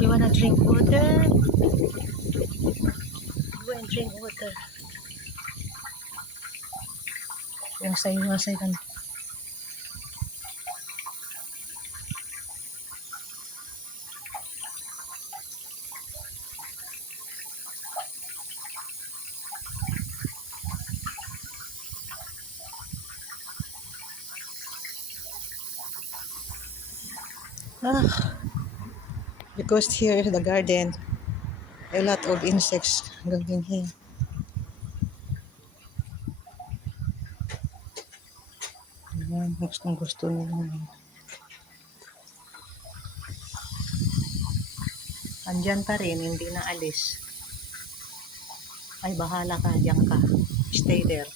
garden. Go and drink water. Yung sa'yo, yung sa'yo kan. Ah, because here the garden, a lot of insects living here. Ayan, gustong gusto nila. Andyan pa rin, hindi na alis. Ay, bahala ka, diyan ka. Stay there.